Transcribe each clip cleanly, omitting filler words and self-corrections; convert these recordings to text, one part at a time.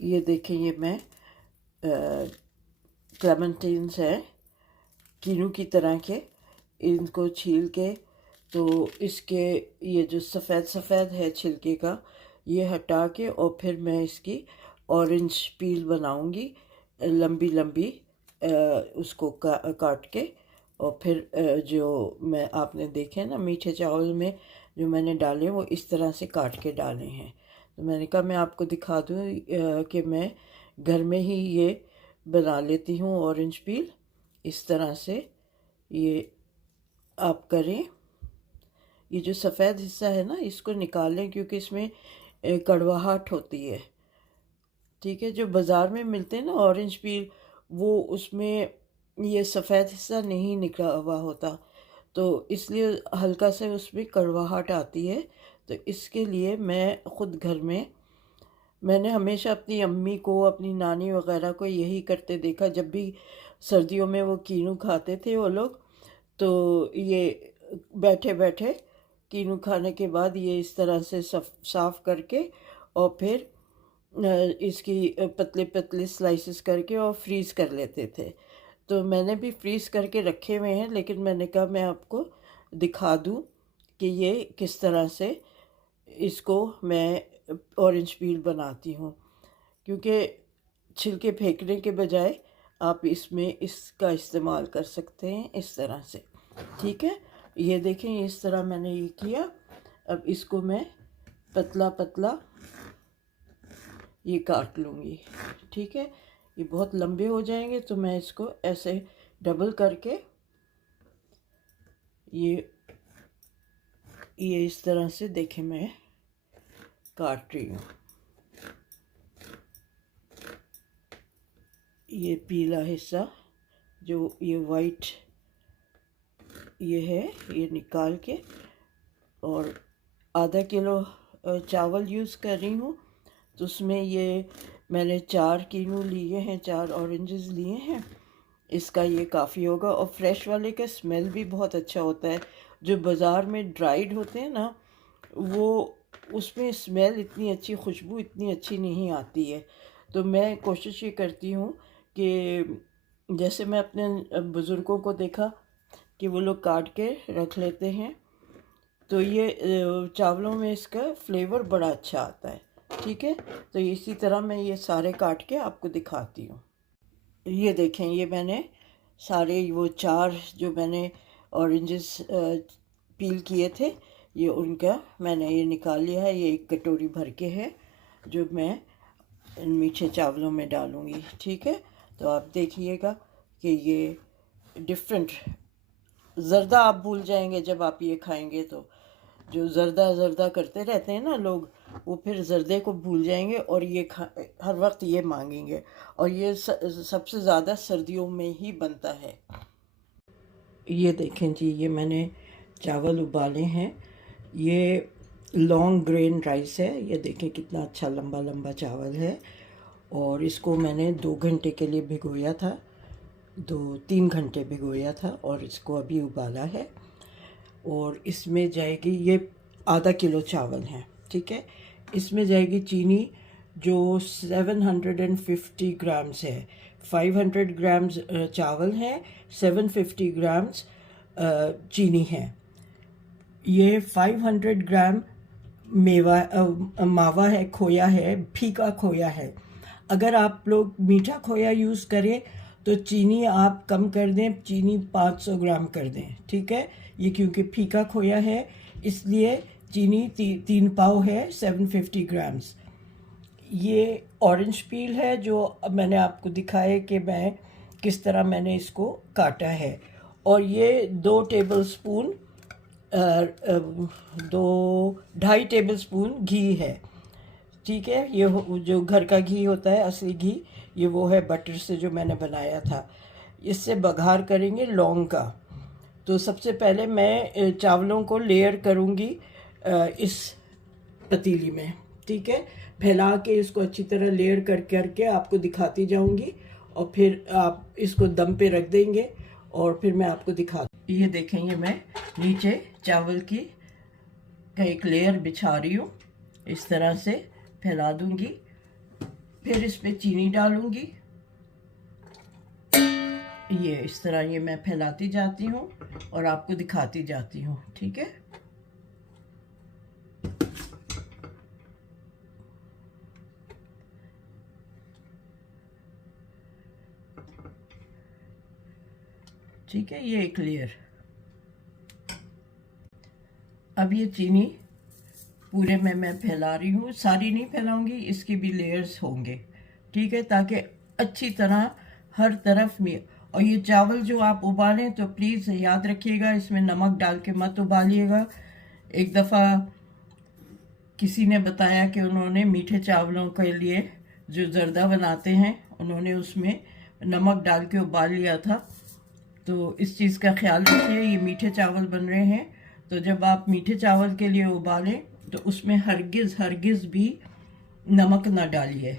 ये देखें, ये मैं क्लेमेंटीन्स हैं कीनू की तरह के, इनको छील के, तो इसके ये जो सफ़ेद सफ़ेद है छिलके का, ये हटा के और फिर मैं इसकी ऑरेंज पील बनाऊंगी लंबी लंबी, उसको काट के। और फिर जो मैं आपने देखे ना मीठे चावल में जो मैंने डाले वो इस तरह से काट के डाले हैं। तो मैंने कहा मैं आपको दिखा दूँ कि मैं घर में ही ये बना लेती हूँ ऑरेंज पील। इस तरह से ये आप करें। ये जो सफ़ेद हिस्सा है ना इसको निकालें, क्योंकि इसमें कड़वाहट होती है। ठीक है, जो बाज़ार में मिलते हैं ना ऑरेंज पील, वो उसमें ये सफ़ेद हिस्सा नहीं निकला हुआ होता, तो इसलिए हल्का से उसमें कड़वाहट आती है। तो इसके लिए मैं ख़ुद घर में, मैंने हमेशा अपनी अम्मी को, अपनी नानी वगैरह को यही करते देखा। जब भी सर्दियों में वो कीनू खाते थे वो लोग, तो ये बैठे बैठे कीनू खाने के बाद ये इस तरह से साफ़ करके और फिर इसकी पतले पतले स्लाइसेस करके और फ्रीज़ कर लेते थे। तो मैंने भी फ्रीज़ करके रखे हुए हैं, लेकिन मैंने कहा मैं आपको दिखा दूं कि ये किस तरह से इसको मैं ऑरेंज पील बनाती हूँ। क्योंकि छिलके फेंकने के बजाय आप इसमें इसका इस्तेमाल कर सकते हैं इस तरह से। ठीक है, ये देखें इस तरह मैंने ये किया। अब इसको मैं पतला पतला ये काट लूँगी। ठीक है, ये बहुत लंबे हो जाएंगे तो मैं इसको ऐसे डबल करके ये इस तरह से देखें मैं काट रही हूँ। ये पीला हिस्सा जो ये वाइट ये है, ये निकाल के, और आधा किलो चावल यूज़ कर रही हूँ। तो उसमें ये मैंने 4 कीनू लिए हैं, 4 ऑरेंजेस लिए हैं। इसका ये काफ़ी होगा। और फ्रेश वाले का स्मेल भी बहुत अच्छा होता है। जो बाज़ार में ड्राइड होते हैं ना, वो उसमें स्मेल इतनी अच्छी, खुशबू इतनी अच्छी नहीं आती है। तो मैं कोशिश ये करती हूँ कि जैसे मैं अपने बुज़ुर्गों को देखा कि वो लोग काट के रख लेते हैं, तो ये चावलों में इसका फ्लेवर बड़ा अच्छा आता है। ठीक है, तो इसी तरह मैं ये सारे काट के आपको दिखाती हूँ। ये देखें, ये मैंने सारे वो 4 जो मैंने ऑरेंजेस पील किए थे, ये उनका मैंने ये निकाल लिया है। ये 1 कटोरी भर के है जो मैं इन मीठे चावलों में डालूँगी। ठीक है, तो आप देखिएगा कि ये डिफरेंट, ज़र्दा आप भूल जाएंगे जब आप ये खाएंगे। तो जो ज़र्दा ज़र्दा करते रहते हैं ना लोग, वो फिर ज़र्दे को भूल जाएंगे और ये हर वक्त ये मांगेंगे। और ये सबसे ज़्यादा सर्दियों में ही बनता है। ये देखें जी, ये मैंने चावल उबाले हैं। ये लॉन्ग ग्रेन राइस है। ये देखें कितना अच्छा लंबा लंबा चावल है। और इसको मैंने 2 घंटे के लिए भिगोया था, 2-3 घंटे भिगोया था, और इसको अभी उबाला है। और इसमें जाएगी, ये आधा किलो चावल है। ठीक है, इसमें जाएगी चीनी जो 750 ग्राम्स है। 500 ग्राम्स चावल है, 750 ग्राम्स चीनी है। ये 500 ग्राम मावा है, खोया है, फीका खोया है। अगर आप लोग मीठा खोया यूज़ करें तो चीनी आप कम कर दें, चीनी 500 ग्राम कर दें। ठीक है, ये क्योंकि फीका खोया है इसलिए चीनी 3 पाव है, 750 ग्राम्स। ये ऑरेंज पील है जो अब मैंने आपको दिखाया कि मैं किस तरह मैंने इसको काटा है। और ये 2 टेबल स्पून 2-2.5 टेबल स्पून घी है। ठीक है, ये जो घर का घी होता है, असली घी, ये वो है बटर से जो मैंने बनाया था। इससे बघार करेंगे लौंग का। तो सबसे पहले मैं चावलों को लेयर करूँगी इस पतीली में। ठीक है, फैला के इसको अच्छी तरह लेयर करके आपको दिखाती जाऊँगी। और फिर आप इसको दम पे रख देंगे और फिर मैं आपको दिखा, ये देखेंगे मैं नीचे चावल की का एक लेयर बिछा रही हूँ। इस तरह से फैला दूँगी फिर इस पे चीनी डालूंगी। ये इस तरह ये मैं फैलाती जाती हूँ और आपको दिखाती जाती हूँ, ठीक है। ठीक है, ये एक लेयर। अब ये चीनी पूरे में मैं फैला रही हूँ, सारी नहीं फैलाऊंगी, इसकी भी लेयर्स होंगे, ठीक है, ताकि अच्छी तरह हर तरफ में। और ये चावल जो आप उबालें तो प्लीज़ याद रखिएगा इसमें नमक डाल के मत उबालिएगा। एक दफ़ा किसी ने बताया कि उन्होंने मीठे चावलों के लिए जो जर्दा बनाते हैं उन्होंने उसमें नमक डाल के उबाल लिया था। तो इस चीज़ का ख्याल रखिए, ये मीठे चावल बन रहे हैं, तो जब आप मीठे चावल के लिए उबालें तो उसमें हरगिज़ भी नमक ना डालिए।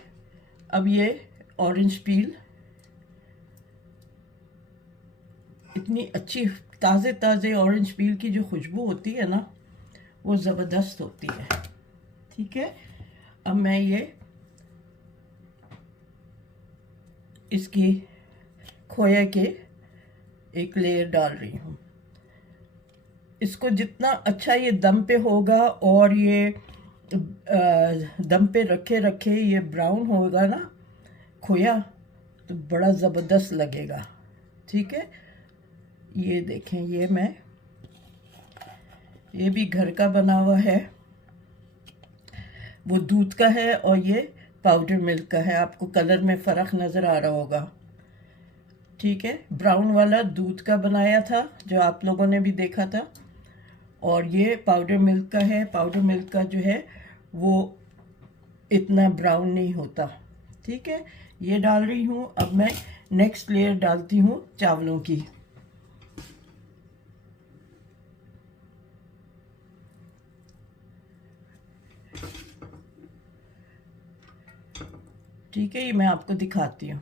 अब ये ऑरेंज पील इतनी अच्छी ताज़े ऑरेंज पील की जो खुशबू होती है ना, वो ज़बरदस्त होती है, ठीक है। अब मैं ये इसकी खोया के एक लेयर डाल रही हूँ। इसको जितना अच्छा ये दम पे होगा और ये दम पे रखे ये ब्राउन होगा ना खोया, तो बड़ा ज़बरदस्त लगेगा, ठीक है। ये देखें, ये भी घर का बना हुआ है, वो दूध का है और ये पाउडर मिल्क का है। आपको कलर में फ़र्क नज़र आ रहा होगा, ठीक है। ब्राउन वाला दूध का बनाया था जो आप लोगों ने भी देखा था, और ये पाउडर मिल्क का है। पाउडर मिल्क का जो है वो इतना ब्राउन नहीं होता, ठीक है। ये डाल रही हूँ। अब मैं नेक्स्ट लेयर डालती हूँ चावलों की। ठीक है, ये मैं आपको दिखाती हूँ।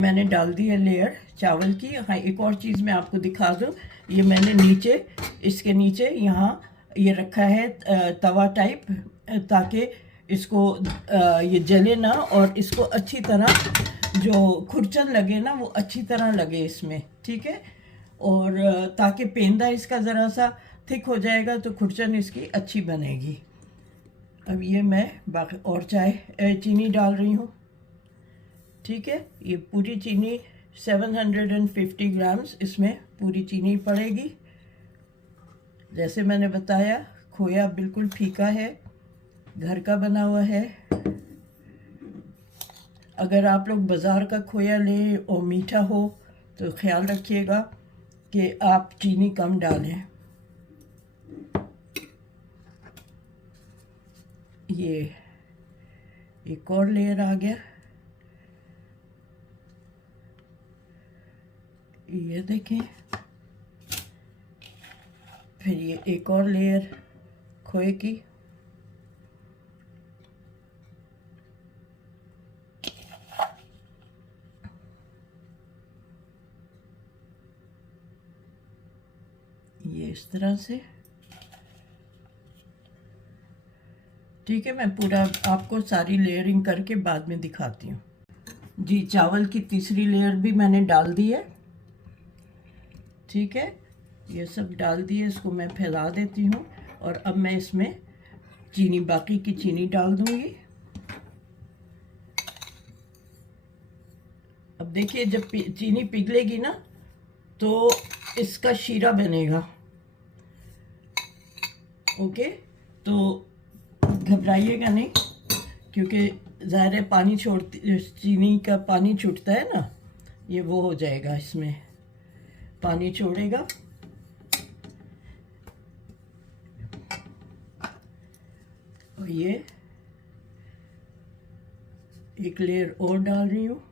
मैंने डाल दी है लेयर चावल की। हाँ, एक और चीज़ मैं आपको दिखा दूँ, ये मैंने नीचे, इसके नीचे यहाँ ये रखा है तवा टाइप, ताकि इसको ये जले ना और इसको अच्छी तरह जो खुरचन लगे ना वो अच्छी तरह लगे इसमें, ठीक है। और ताकि पेंदा इसका ज़रा सा थिक हो जाएगा तो खुरचन इसकी अच्छी बनेगी। अब ये मैं बाकी और चीनी डाल रही हूँ, ठीक है। ये पूरी चीनी 750 ग्राम्स इसमें पूरी चीनी पड़ेगी। जैसे मैंने बताया खोया बिल्कुल फीका है, घर का बना हुआ है। अगर आप लोग बाज़ार का खोया लें और मीठा हो तो ख्याल रखिएगा कि आप चीनी कम डालें। ये एक और लेयर आ गया, ये देखें। फिर ये एक और लेयर खोए की। ये इस तरह से, ठीक है। मैं पूरा आपको सारी लेयरिंग करके बाद में दिखाती हूँ। जी, चावल की तीसरी लेयर भी मैंने डाल दी है, ठीक है। ये सब डाल दिए, इसको मैं फैला देती हूँ। और अब मैं इसमें चीनी, बाकी की चीनी डाल दूंगी। अब देखिए, जब चीनी पिघलेगी ना तो इसका शीरा बनेगा, ओके। तो घबराइएगा नहीं, क्योंकि ज़ाहिर है पानी छोड़ती, चीनी का पानी छूटता है ना, ये वो हो जाएगा, इसमें पानी छोड़ेगा। और ये एक लेयर और डाल रही हूँ।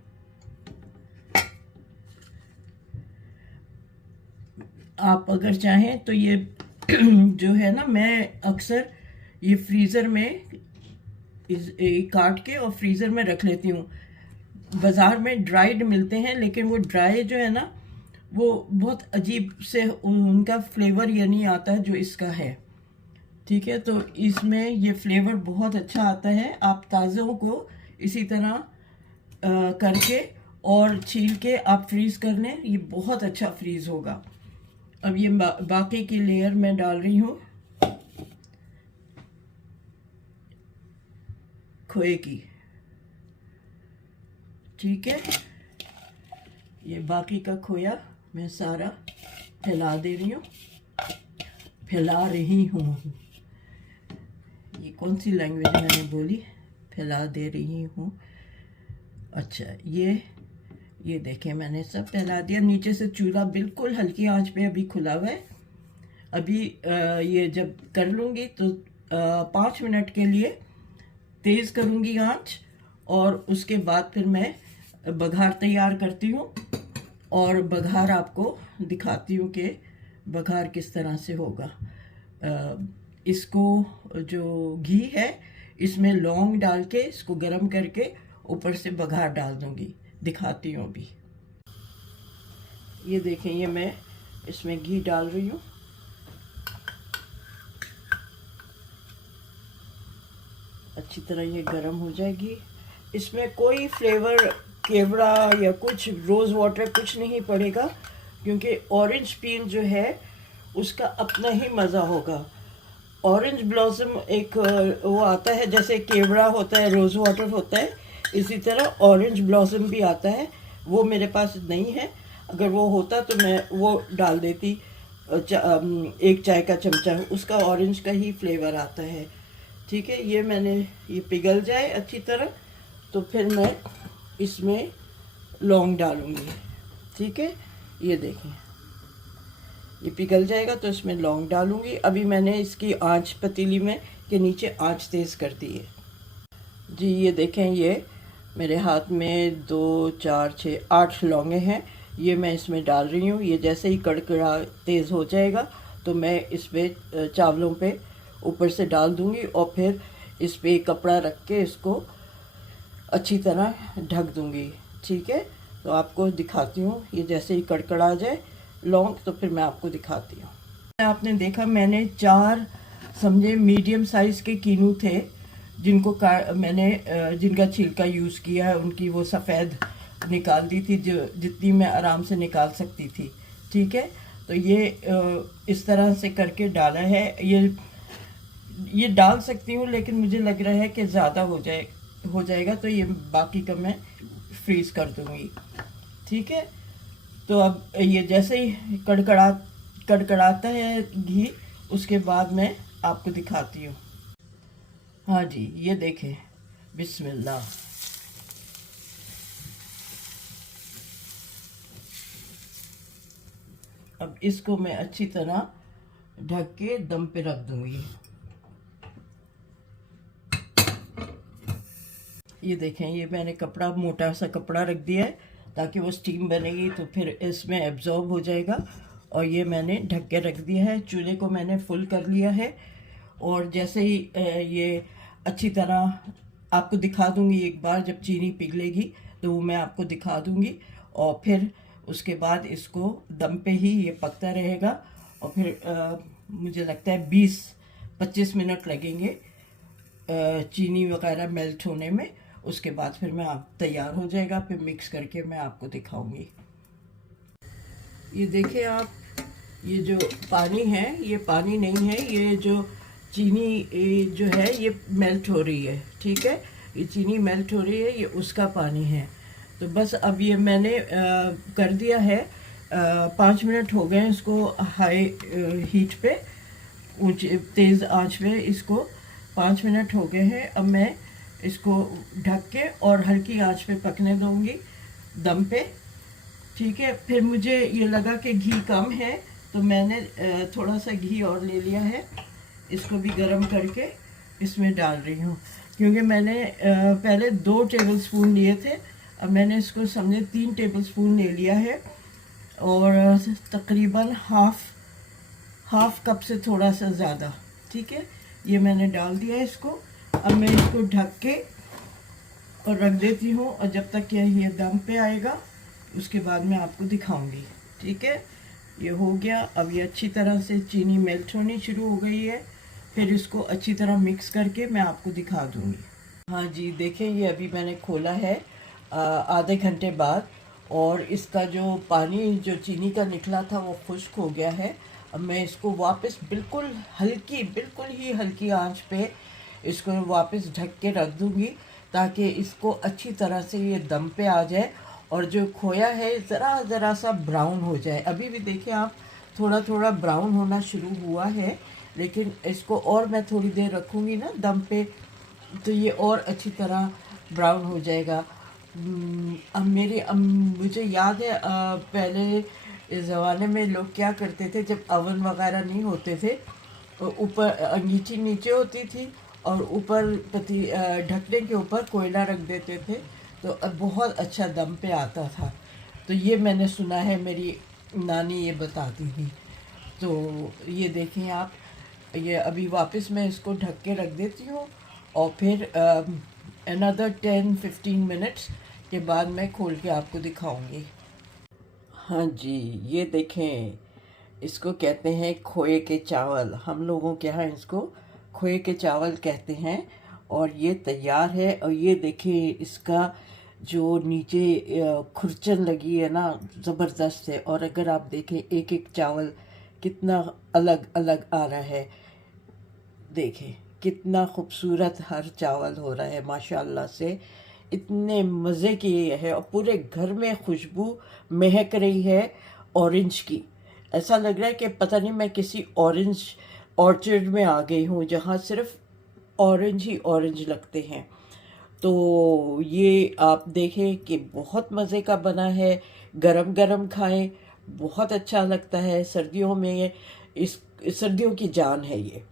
आप अगर चाहें तो ये जो है ना, मैं अक्सर ये फ्रीज़र में काट के और फ्रीज़र में रख लेती हूँ। बाज़ार में ड्राइड मिलते हैं, लेकिन वो ड्राई जो है ना वो बहुत अजीब से उनका फ्लेवर ये नहीं आता जो इसका है, ठीक है। तो इसमें ये फ्लेवर बहुत अच्छा आता है। आप ताज़ों को इसी तरह करके और छील के आप फ्रीज़ कर लें, ये बहुत अच्छा फ्रीज़ होगा। अब ये बाकी की लेयर मैं डाल रही हूँ खोए की। ठीक है, ये बाकी का खोया मैं सारा फैला दे रही हूँ, फैला रही हूँ। ये कौन सी लैंग्वेज मैंने बोली, फैला दे रही हूँ। अच्छा, ये देखें मैंने सब फैला दिया। नीचे से चूल्हा बिल्कुल हल्की आंच पे अभी खुला हुआ है। अभी ये जब कर लूँगी तो 5 मिनट के लिए तेज़ करूँगी आंच, और उसके बाद फिर मैं बघार तैयार करती हूँ और बघार आपको दिखाती हूँ कि बघार किस तरह से होगा। इसको जो घी है इसमें लौंग डाल के इसको गरम करके ऊपर से बघार डाल दूँगी, दिखाती हूँ अभी। ये देखें, ये मैं इसमें घी डाल रही हूँ। अच्छी तरह ये गरम हो जाएगी। इसमें कोई फ्लेवर केवड़ा या कुछ रोज़ वाटर कुछ नहीं पड़ेगा, क्योंकि ऑरेंज पील जो है उसका अपना ही मज़ा होगा। ऑरेंज ब्लॉसम एक वो आता है, जैसे केवड़ा होता है, रोज़ वाटर होता है, इसी तरह ऑरेंज ब्लॉसम भी आता है। वो मेरे पास नहीं है, अगर वो होता तो मैं वो डाल देती। 1 चाय का चमचा, उसका ऑरेंज का ही फ्लेवर आता है। ठीक है, ये मैंने ये पिघल जाए अच्छी तरह तो फिर मैं इसमें लौंग डालूँगी। ठीक है, ये देखें ये पिघल जाएगा तो इसमें लौंग डालूँगी। अभी मैंने इसकी आंच पतीली में के नीचे आंच तेज़ कर दी है जी। ये देखें, ये मेरे हाथ में 2, 4, 6, 8 लौंगे हैं। ये मैं इसमें डाल रही हूँ। ये जैसे ही कड़कड़ा तेज़ हो जाएगा तो मैं इस पर चावलों पे ऊपर से डाल दूँगी और फिर इस पर एक कपड़ा रख के इसको अच्छी तरह ढक दूँगी। ठीक है, तो आपको दिखाती हूँ। ये जैसे ही कड़कड़ा जाए लौंग तो फिर मैं आपको दिखाती हूँ। आपने देखा मैंने 4 समझे मीडियम साइज़ के कीनू थे, जिनको मैंने जिनका छिलका यूज़ किया है, उनकी वो सफ़ेद निकाल दी थी, जो जितनी मैं आराम से निकाल सकती थी। ठीक है, तो ये इस तरह से करके डाला है। ये डाल सकती हूँ, लेकिन मुझे लग रहा है कि ज़्यादा हो जाएगा, तो ये बाकी का मैं फ्रीज़ कर दूँगी। ठीक है, तो अब ये जैसे ही कड़कड़ाता है घी, उसके बाद मैं आपको दिखाती हूँ। हाँ जी, ये देखें, बिस्मिल्लाह। अब इसको मैं अच्छी तरह ढक के दम पे रख दूँगी। ये देखें, ये मैंने कपड़ा, मोटा सा कपड़ा रख दिया है ताकि वो स्टीम बनेगी तो फिर इसमें एब्जॉर्ब हो जाएगा। और ये मैंने ढक के रख दिया है। चूल्हे को मैंने फुल कर लिया है, और जैसे ही ये अच्छी तरह आपको दिखा दूंगी, एक बार जब चीनी पिघलेगी तो वो मैं आपको दिखा दूंगी, और फिर उसके बाद इसको दम पे ही ये पकता रहेगा। और फिर मुझे लगता है 20-25 मिनट लगेंगे चीनी वगैरह मेल्ट होने में। उसके बाद फिर मैं आप तैयार हो जाएगा, फिर मिक्स करके मैं आपको दिखाऊंगी। ये देखिए आप, ये जो पानी है ये पानी नहीं है, ये जो चीनी जो है ये मेल्ट हो रही है। ठीक है, ये चीनी मेल्ट हो रही है, ये उसका पानी है। तो बस अब ये मैंने कर दिया है। 5 मिनट हो गए इसको हाई हीट पे, ऊंचे तेज़ आंच पे इसको 5 मिनट हो गए हैं। अब मैं इसको ढक के और हल्की आंच पे पकने दूंगी दम पे। ठीक है, फिर मुझे ये लगा कि घी कम है तो मैंने थोड़ा सा घी और ले लिया है, इसको भी गरम करके इसमें डाल रही हूँ। क्योंकि मैंने पहले 2 टेबलस्पून लिए थे, अब मैंने इसको समझे 3 टेबलस्पून ले लिया है, और तकरीबन हाफ कप से थोड़ा सा ज़्यादा। ठीक है, ये मैंने डाल दिया है इसको। अब मैं इसको ढक के और रख देती हूँ, और जब तक कि ये दम पे आएगा उसके बाद मैं आपको दिखाऊंगी। ठीक है, ये हो गया। अब ये अच्छी तरह से चीनी मेल्ट होनी शुरू हो गई है, फिर इसको अच्छी तरह मिक्स करके मैं आपको दिखा दूंगी। हाँ जी, देखें, ये अभी मैंने खोला है आधे घंटे बाद। और इसका जो पानी जो चीनी का निकला था वो खुश्क हो गया है। अब मैं इसको वापस बिल्कुल ही हल्की आंच पे इसको वापस ढक के रख दूंगी, ताकि इसको अच्छी तरह से ये दम पे आ जाए और जो खोया है ज़रा ज़रा सा ब्राउन हो जाए। अभी भी देखिए आप, थोड़ा थोड़ा ब्राउन होना शुरू हुआ है, लेकिन इसको और मैं थोड़ी देर रखूँगी ना दम पे, तो ये और अच्छी तरह ब्राउन हो जाएगा। अब मुझे याद है पहले इस ज़माने में लोग क्या करते थे, जब अवन वगैरह नहीं होते थे, ऊपर अंगीठी नीचे होती थी और ऊपर ढकने के ऊपर कोयला रख देते थे, तो अब बहुत अच्छा दम पे आता था। तो ये मैंने सुना है, मेरी नानी ये बताती थी। तो ये देखें आप, ये अभी वापस मैं इसको ढक के रख देती हूँ और फिर अनदर 10-15 मिनट्स के बाद मैं खोल के आपको दिखाऊंगी। हाँ जी, ये देखें, इसको कहते हैं खोए के चावल। हम लोगों के यहाँ इसको खोए के चावल कहते हैं। और ये तैयार है। और ये देखें, इसका जो नीचे खुरचन लगी है ना, ज़बरदस्त है। और अगर आप देखें एक एक चावल कितना अलग अलग आ रहा है, देखें कितना खूबसूरत हर चावल हो रहा है माशाल्लाह से। इतने मज़े की ये है और पूरे घर में खुशबू महक रही है ऑरेंज की। ऐसा लग रहा है कि पता नहीं मैं किसी ऑरेंज ऑर्चर्ड में आ गई हूँ, जहाँ सिर्फ ऑरेंज ही ऑरेंज लगते हैं। तो ये आप देखें कि बहुत मज़े का बना है। गरम गरम खाएं, बहुत अच्छा लगता है सर्दियों में। ये इस सर्दियों की जान है ये,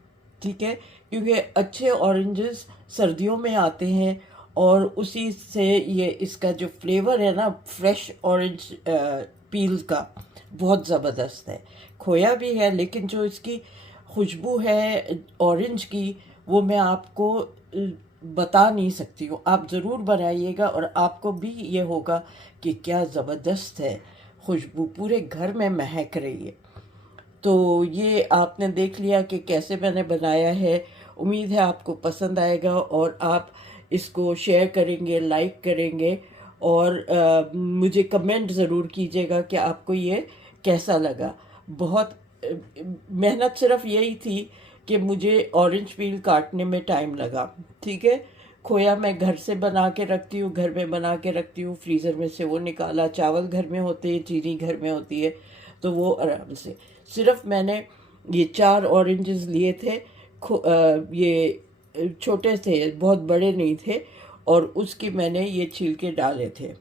ठीक है, क्योंकि अच्छे ऑरेंजेस सर्दियों में आते हैं और उसी से ये इसका जो फ्लेवर है ना, फ्रेश ऑरेंज पील का, बहुत ज़बरदस्त है। खोया भी है, लेकिन जो इसकी खुशबू है ऑरेंज की, वो मैं आपको बता नहीं सकती हूँ। आप ज़रूर बनाइएगा और आपको भी ये होगा कि क्या ज़बरदस्त है, खुशबू पूरे घर में महक रही है। तो ये आपने देख लिया कि कैसे मैंने बनाया है। उम्मीद है आपको पसंद आएगा और आप इसको शेयर करेंगे, लाइक करेंगे और मुझे कमेंट ज़रूर कीजिएगा कि आपको ये कैसा लगा। बहुत मेहनत सिर्फ यही थी कि मुझे ऑरेंज पील काटने में टाइम लगा, ठीक है। खोया मैं घर से बना के रखती हूँ, घर में बना के रखती हूँ, फ्रीज़र में से वो निकाला, चावल घर में होते हैं, चीनी घर में होती है, तो वो आराम से। सिर्फ मैंने ये 4 ऑरेंजेस लिए थे, ये छोटे थे, बहुत बड़े नहीं थे, और उसकी मैंने ये छिलके डाले थे,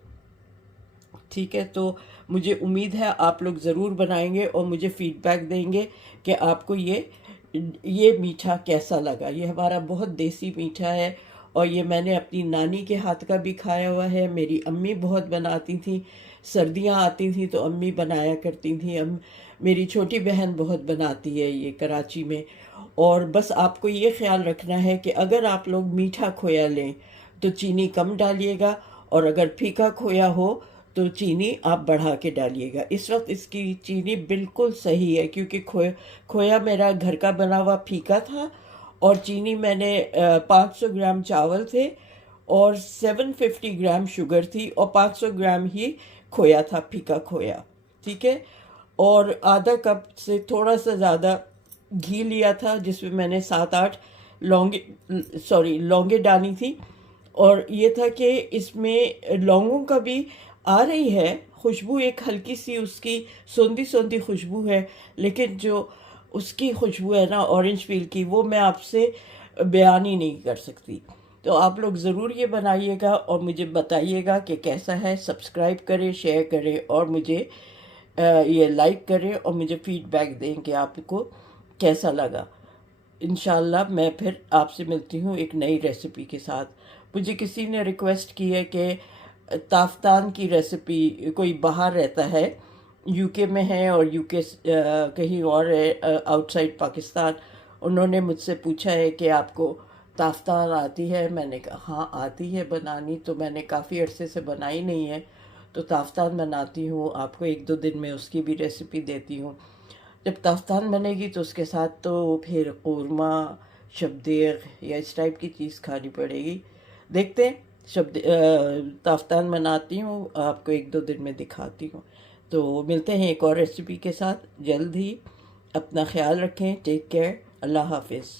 ठीक है। तो मुझे उम्मीद है आप लोग ज़रूर बनाएंगे और मुझे फीडबैक देंगे कि आपको ये मीठा कैसा लगा। ये हमारा बहुत देसी मीठा है और ये मैंने अपनी नानी के हाथ का भी खाया हुआ है। मेरी अम्मी बहुत बनाती थी, सर्दियाँ आती थी तो अम्मी बनाया करती थी। मेरी छोटी बहन बहुत बनाती है ये कराची में। और बस आपको ये ख्याल रखना है कि अगर आप लोग मीठा खोया लें तो चीनी कम डालिएगा, और अगर फीका खोया हो तो चीनी आप बढ़ा के डालिएगा। इस वक्त इसकी चीनी बिल्कुल सही है, क्योंकि खोया मेरा घर का बना हुआ फीका था और चीनी मैंने 500 ग्राम चावल थे और 750 ग्राम शुगर थी और 500 ग्राम ही खोया था, फीका खोया, ठीक है। और आधा कप से थोड़ा सा ज़्यादा घी लिया था, जिसमें मैंने 7-8 लौंगे डाली थी। और ये था कि इसमें लौंगों का भी आ रही है खुशबू, एक हल्की सी उसकी सौंधी सौंधी खुशबू है, लेकिन जो उसकी खुशबू है ना ऑरेंज पील की, वो मैं आपसे बयान ही नहीं कर सकती। तो आप लोग ज़रूर ये बनाइएगा और मुझे बताइएगा कि कैसा है। सब्सक्राइब करें, शेयर करें और मुझे ये लाइक करें और मुझे फीडबैक दें कि आपको कैसा लगा। इंशाल्लाह मैं फिर आपसे मिलती हूँ एक नई रेसिपी के साथ। मुझे किसी ने रिक्वेस्ट की है कि ताफ्तान की रेसिपी, कोई बाहर रहता है, यूके में है और यूके कहीं और है आउटसाइड पाकिस्तान, उन्होंने मुझसे पूछा है कि आपको ताफ्तान आती है। मैंने कहा हाँ आती है बनानी, तो मैंने काफ़ी अरसे से बनाई नहीं है, तो ताफ्तान बनाती हूँ। आपको 1-2 दिन में उसकी भी रेसिपी देती हूँ। जब ताफ्तान बनेगी तो उसके साथ तो फिर कौरमा, शबदेग या इस टाइप की चीज़ खानी पड़ेगी। देखते हैं ताफ्तान बनाती हूँ, आपको 1-2 दिन में दिखाती हूँ। तो मिलते हैं एक और रेसिपी के साथ जल्द ही। अपना ख्याल रखें। Take care. अल्लाह हाफिज़।